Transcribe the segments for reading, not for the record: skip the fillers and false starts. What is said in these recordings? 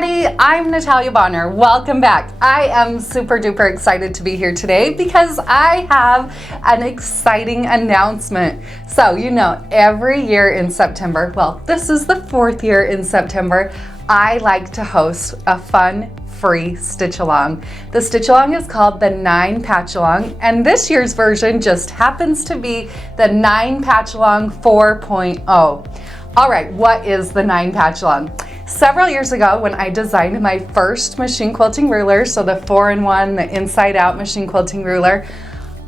everybody, I'm Natalia Bonner. Welcome back. I am super duper excited to be here today because I have an exciting announcement. So, you know, every year in September, well, this is the 4th year in September, I like to host a fun, free stitch along. The stitch along is called the 9 Patchalong, and this year's version just happens to be the 9 Patchalong 4.0. All right, what is the 9 Patchalong? Several years ago, when I designed my first machine quilting ruler, so the 4-in-1, the inside-out machine quilting ruler,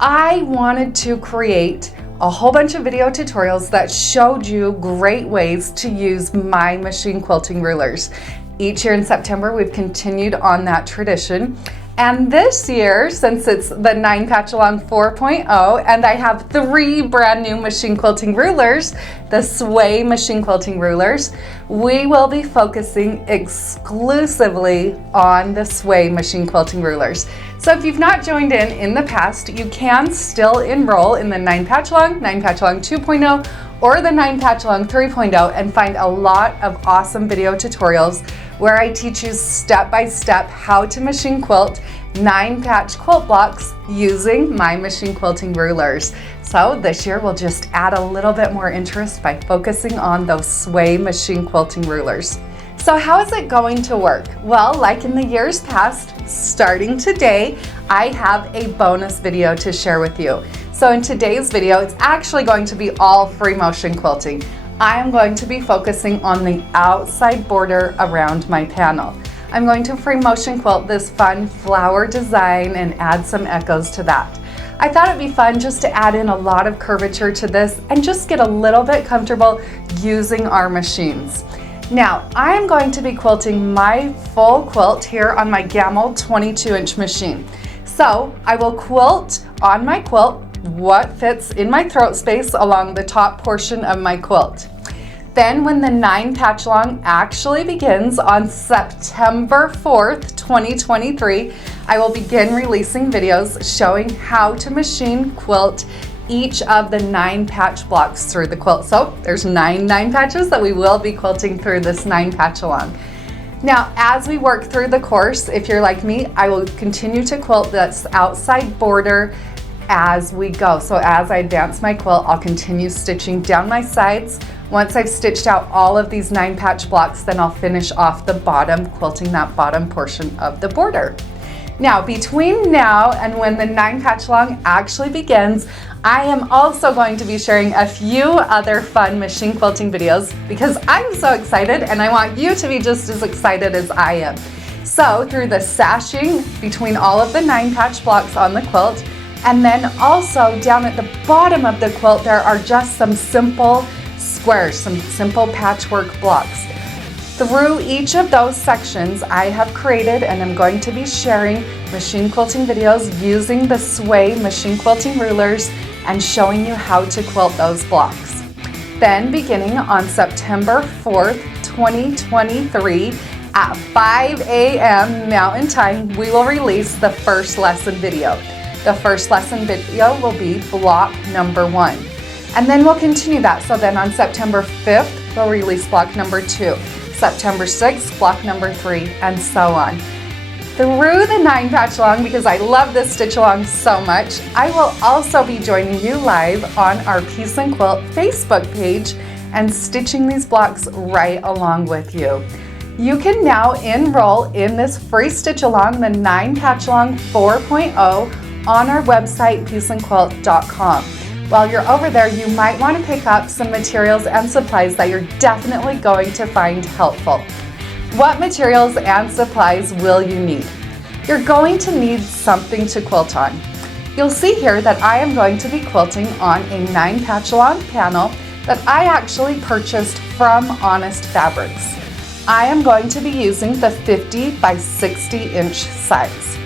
I wanted to create a whole bunch of video tutorials that showed you great ways to use my machine quilting rulers. Each year in September, we've continued on that tradition. And this year, since it's the 9 Patchalong 4.0, and I have 3 brand new machine quilting rulers, the Sway machine quilting rulers, we will be focusing exclusively on the Sway machine quilting rulers. So if you've not joined in the past, you can still enroll in the 9 Patchalong, 9 Patchalong 2.0, or the 9 Patchalong 3.0 and find a lot of awesome video tutorials where I teach you step-by-step how to machine quilt 9 patch quilt blocks using my machine quilting rulers. So this year we'll just add a little bit more interest by focusing on those Sway machine quilting rulers. So how is it going to work? Well, like in the years past, starting today, I have a bonus video to share with you. So in today's video, it's actually going to be all free motion quilting. I am going to be focusing on the outside border around my panel. I'm going to free motion quilt this fun flower design and add some echoes to that. I thought it'd be fun just to add in a lot of curvature to this and just get a little bit comfortable using our machines. Now, I am going to be quilting my full quilt here on my Gamble 22-inch machine. So I will quilt on my quilt what fits in my throat space along the top portion of my quilt. Then when the 9 Patchalong actually begins on September 4th, 2023, I will begin releasing videos showing how to machine quilt each of the 9 patch blocks through the quilt. So there's 9 patches that we will be quilting through this 9 Patchalong. Now, as we work through the course, if you're like me, I will continue to quilt this outside border as we go. So as I advance my quilt, I'll continue stitching down my sides. Once I've stitched out all of these 9 patch blocks, then I'll finish off the bottom, quilting that bottom portion of the border. Now, between now and when the 9 Patchalong actually begins, I am also going to be sharing a few other fun machine quilting videos because I'm so excited and I want you to be just as excited as I am. So through the sashing between all of the 9 patch blocks on the quilt, and then also down at the bottom of the quilt, there are just some simple squares, some simple patchwork blocks. Through each of those sections, I have created and I'm going to be sharing machine quilting videos using the Sway machine quilting rulers and showing you how to quilt those blocks. Then beginning on September 4th, 2023 at 5 a.m. Mountain Time, we will release the first lesson video. The first lesson video will be block number 1. And then we'll continue that. So then on September 5th, we'll release block number 2. September 6th, block number 3, and so on. Through the 9 Patchalong, because I love this stitch along so much, I will also be joining you live on our Piece and Quilt Facebook page and stitching these blocks right along with you. You can now enroll in this free stitch along, the 9 Patchalong 4.0, on our website, pieceandquilt.com. While you're over there, you might want to pick up some materials and supplies that you're definitely going to find helpful. What materials and supplies will you need? You're going to need something to quilt on. You'll see here that I am going to be quilting on a 9 Patchalong panel that I actually purchased from Honest Fabrics. I am going to be using the 50 by 60 inch size.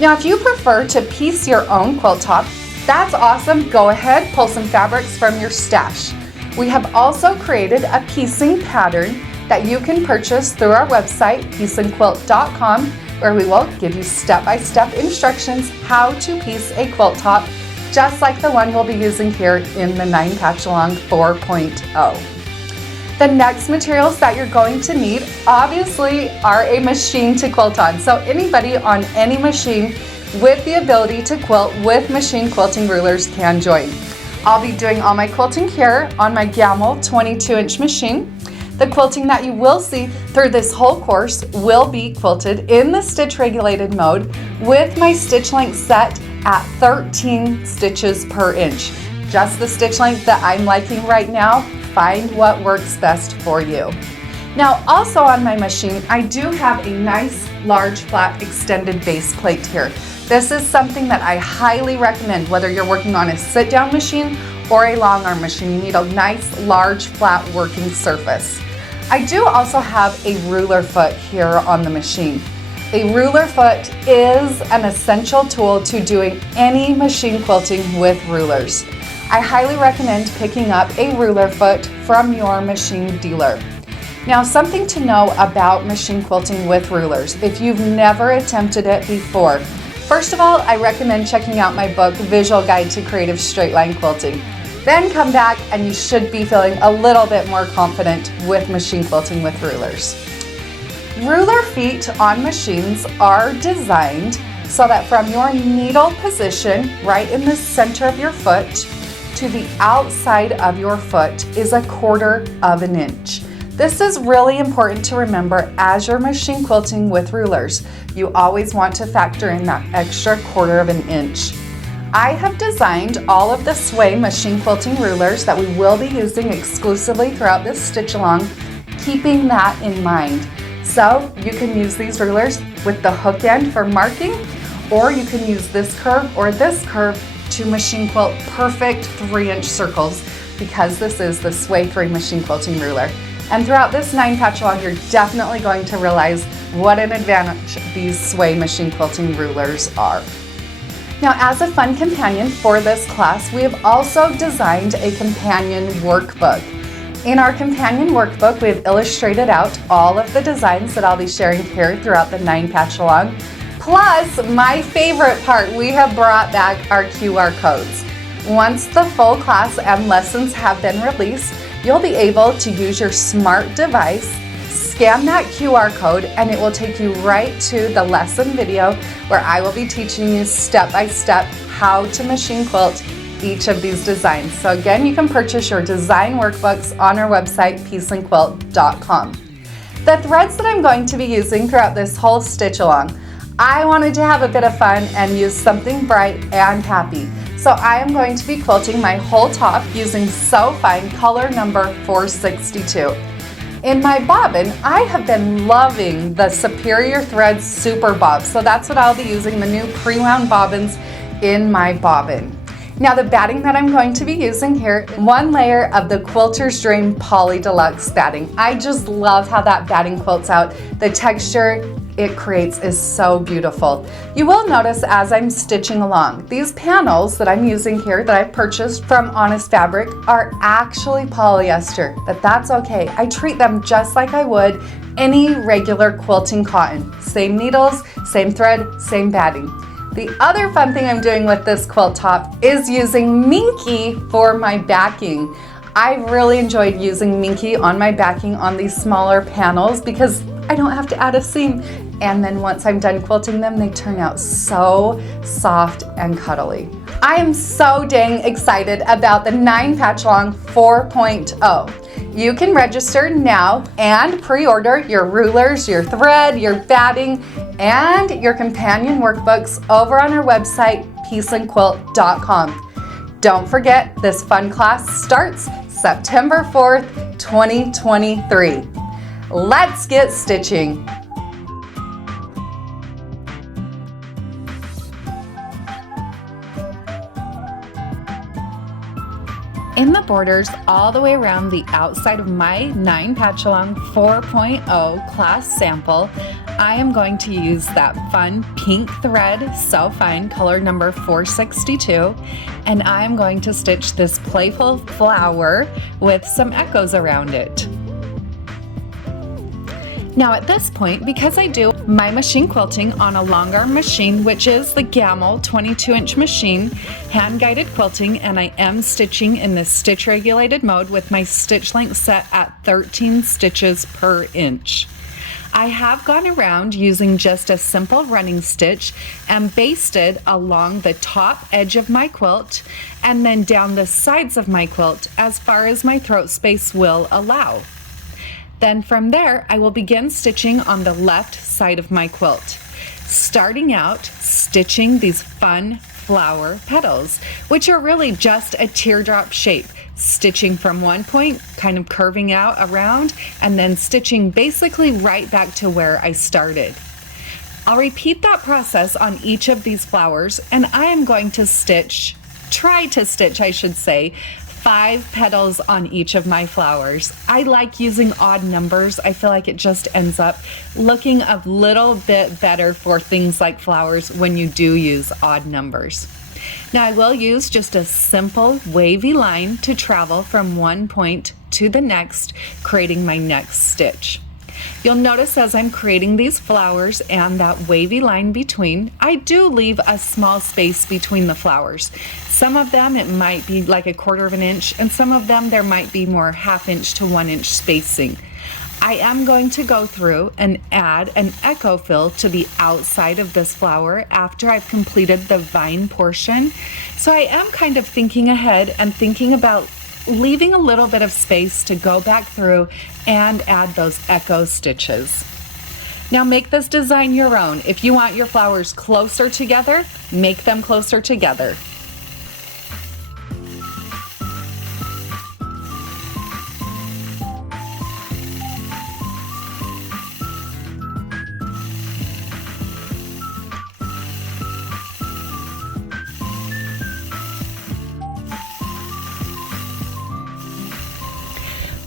Now, if you prefer to piece your own quilt top, that's awesome. Go ahead, pull some fabrics from your stash. We have also created a piecing pattern that you can purchase through our website, pieceandquilt.com, where we will give you step-by-step instructions how to piece a quilt top, just like the one we'll be using here in the 9 Patchalong 4.0. The next materials that you're going to need obviously are a machine to quilt on. So anybody on any machine with the ability to quilt with machine quilting rulers can join. I'll be doing all my quilting here on my Gamel 22-inch machine. The quilting that you will see through this whole course will be quilted in the stitch regulated mode with my stitch length set at 13 stitches per inch. Just the stitch length that I'm liking right now. Find what works best for you. Now also on my machine, I do have a nice large flat extended base plate here. This is something that I highly recommend whether you're working on a sit down machine or a long arm machine. You need a nice large flat working surface. I do also have a ruler foot here on the machine. A ruler foot is an essential tool to doing any machine quilting with rulers. I highly recommend picking up a ruler foot from your machine dealer. Now, something to know about machine quilting with rulers, if you've never attempted it before. First of all, I recommend checking out my book, Visual Guide to Creative Straight Line Quilting. Then come back and you should be feeling a little bit more confident with machine quilting with rulers. Ruler feet on machines are designed so that from your needle position, right in the center of your foot, to the outside of your foot is 1/4 of an inch. This is really important to remember as you're machine quilting with rulers. You always want to factor in that extra 1/4 of an inch. I have designed all of the Sway machine quilting rulers that we will be using exclusively throughout this stitch along, keeping that in mind. So you can use these rulers with the hook end for marking, or you can use this curve or this curve to machine quilt perfect 3-inch circles, because this is the Sway 3 machine quilting ruler. And throughout this 9 patch along, you're definitely going to realize what an advantage these Sway machine quilting rulers are. Now, as a fun companion for this class, we have also designed a companion workbook. In our companion workbook, we have illustrated out all of the designs that I'll be sharing here throughout the 9 patch along. Plus, my favorite part, we have brought back our QR codes. Once the full class and lessons have been released, you'll be able to use your smart device, scan that QR code, and it will take you right to the lesson video where I will be teaching you step by step how to machine quilt each of these designs. So again, you can purchase your design workbooks on our website, peaceandquilt.com. The threads that I'm going to be using throughout this whole stitch along, I wanted to have a bit of fun and use something bright and happy. So I am going to be quilting my whole top using So Fine color number 462. In my bobbin, I have been loving the Superior Threads Super Bob. So that's what I'll be using, the new pre-wound bobbins in my bobbin. Now the batting that I'm going to be using here, 1 layer of the Quilter's Dream Poly Deluxe batting. I just love how that batting quilts out. The texture it creates is so beautiful. You will notice as I'm stitching along, these panels that I'm using here that I purchased from Honest Fabric are actually polyester, but that's okay. I treat them just like I would any regular quilting cotton. Same needles, same thread, same batting. The other fun thing I'm doing with this quilt top is using Minky for my backing. I really enjoyed using Minky on my backing on these smaller panels because I don't have to add a seam. And then once I'm done quilting them, they turn out so soft and cuddly. I am so dang excited about the 9 patch along 4.0. You can register now and pre-order your rulers, your thread, your batting, and your companion workbooks over on our website, peaceandquilt.com. Don't forget, this fun class starts September 4th, 2023. Let's get stitching. In the borders all the way around the outside of my 9 patch along 4.0 class sample, I am going to use that fun pink thread So Fine color number 462, and I am going to stitch this playful flower with some echoes around it. Now at this point, because I do my machine quilting on a long arm machine, which is the Gamel 22-inch machine, hand-guided quilting, and I am stitching in the stitch regulated mode with my stitch length set at 13 stitches per inch. I have gone around using just a simple running stitch and basted along the top edge of my quilt and then down the sides of my quilt as far as my throat space will allow. Then from there, I will begin stitching on the left side of my quilt, starting out stitching these fun flower petals, which are really just a teardrop shape, stitching from one point, kind of curving out around, and then stitching basically right back to where I started. I'll repeat that process on each of these flowers, and I am going to try to stitch, 5 petals on each of my flowers. I like using odd numbers. I feel like it just ends up looking a little bit better for things like flowers when you do use odd numbers. Now I will use just a simple wavy line to travel from one point to the next, creating my next stitch. You'll notice as I'm creating these flowers and that wavy line between, I do leave a small space between the flowers. Some of them it might be like 1/4 of an inch, and some of them there might be more 1/2 inch to 1 inch spacing. I am going to go through and add an echo fill to the outside of this flower after I've completed the vine portion. So I am kind of thinking ahead and thinking about leaving a little bit of space to go back through and add those echo stitches. Now make this design your own. If you want your flowers closer together, make them closer together.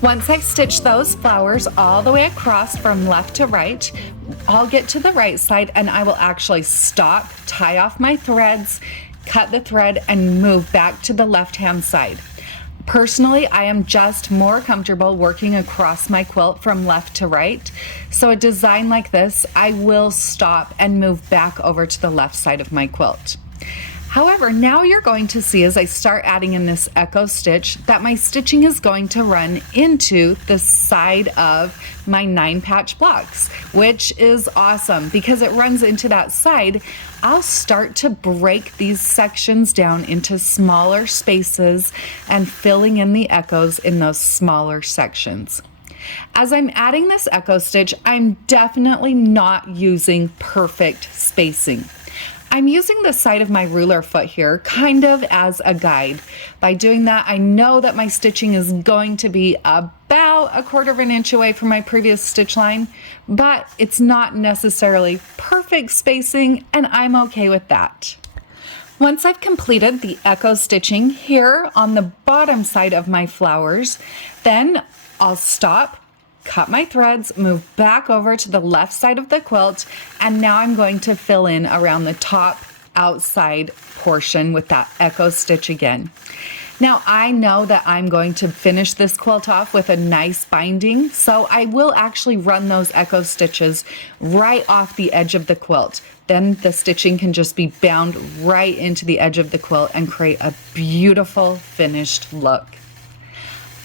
Once I've stitched those flowers all the way across from left to right, I'll get to the right side and I will actually stop, tie off my threads, cut the thread, and move back to the left-hand side. Personally, I am just more comfortable working across my quilt from left to right. So a design like this, I will stop and move back over to the left side of my quilt. However, now you're going to see as I start adding in this echo stitch that my stitching is going to run into the side of my 9 patch blocks, which is awesome because it runs into that side. I'll start to break these sections down into smaller spaces and filling in the echoes in those smaller sections. As I'm adding this echo stitch, I'm definitely not using perfect spacing. I'm using the side of my ruler foot here kind of as a guide. By doing that, I know that my stitching is going to be about 1/4 of an inch away from my previous stitch line, but it's not necessarily perfect spacing, and I'm okay with that. Once I've completed the echo stitching here on the bottom side of my flowers, then I'll stop, cut my threads, move back over to the left side of the quilt, and now I'm going to fill in around the top outside portion with that echo stitch again. Now I know that I'm going to finish this quilt off with a nice binding, so I will actually run those echo stitches right off the edge of the quilt. Then the stitching can just be bound right into the edge of the quilt and create a beautiful finished look.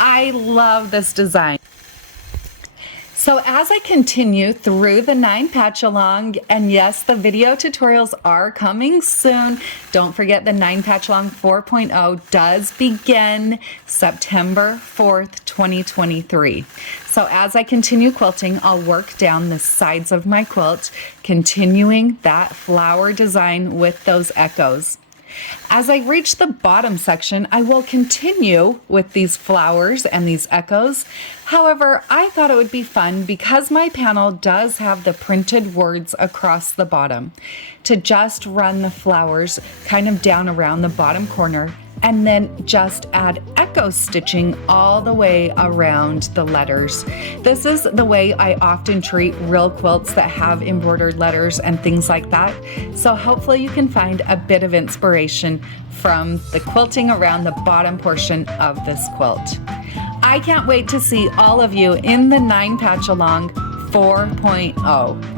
I love this design. So as I continue through the 9 Patchalong, and yes, the video tutorials are coming soon. Don't forget the 9 Patchalong 4.0 does begin September 4th, 2023. So as I continue quilting, I'll work down the sides of my quilt, continuing that flower design with those echoes. As I reach the bottom section, I will continue with these flowers and these echoes. However, I thought it would be fun because my panel does have the printed words across the bottom to just run the flowers kind of down around the bottom corner and then just add echo stitching all the way around the letters. This is the way I often treat real quilts that have embroidered letters and things like that. So hopefully you can find a bit of inspiration from the quilting around the bottom portion of this quilt. I can't wait to see all of you in the 9 Patchalong 4.0.